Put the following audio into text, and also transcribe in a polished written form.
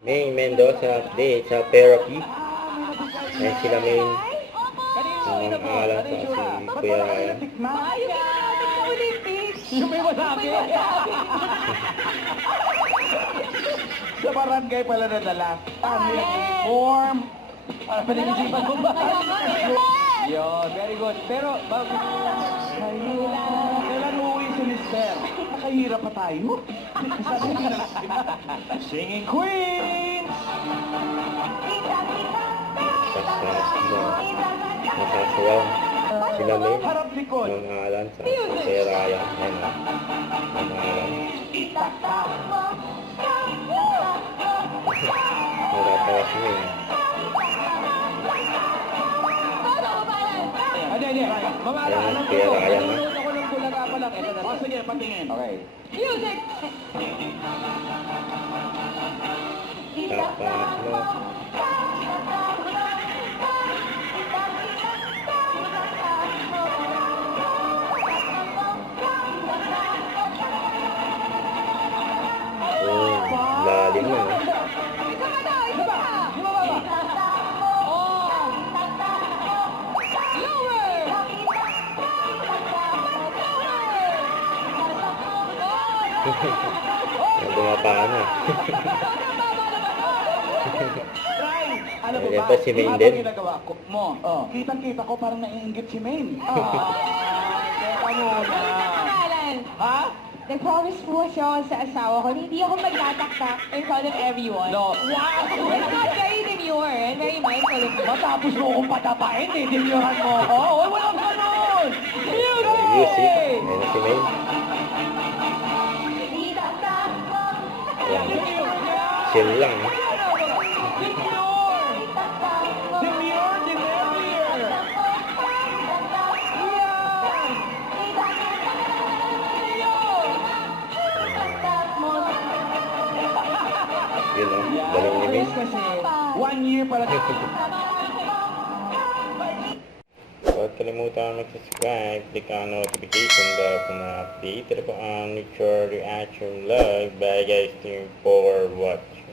May Mendoza update sa therapy. Ayan sila Main. Ang pangalan sa si Kuya Ryan. Yung may wasabi. Sa barangay pala nadala. Paano yung form? Para pinag-isipan mo ba? Yun, very good. Pero, kailan uuwi si Mister? Nakahirap pa tayo. Singing Queens! Nasasayaw. Sila Main. Harap likod. Ang pangalan sa Kuya Ryan. Ayan o. Ang pangalan. Natatawa si Main. Hindi. Mamala, Ayan, alam ko Kuya to. Ryan, ha? Nanonood ako ng bulaga pa lang. Ito na. O, sige, patingin. Okay. Music! Tapos mo. Oh, lalim mo. Isa pa daw! Isa pa! Oh! Lower! Dumapa na. Try! Ano ba Ayan ba? pa si Main Habang din. ginagawa ko mo, kitang-kita ko parang naiinggit si Main. Teka muna. Pangalan. Ha? Nag-promise po siya sa asawa ko na hindi ako magtataktak in front of everyone. No. Wow! I'm not very demure and very mindful of it. Matapos mo akong patapain, didinyuhan mo ako. Oy, walang ganun! Music. Ayan na si Main. Ayan. Chill lang. Demure, demure! Yun o. Galing ni Main. Kasi 1 year pala. Huwag kalimutan mag-subscribe, click ang notification bell kung na-update. Ito po ang Nature Reaction Live. Bye guys, thank you for watching.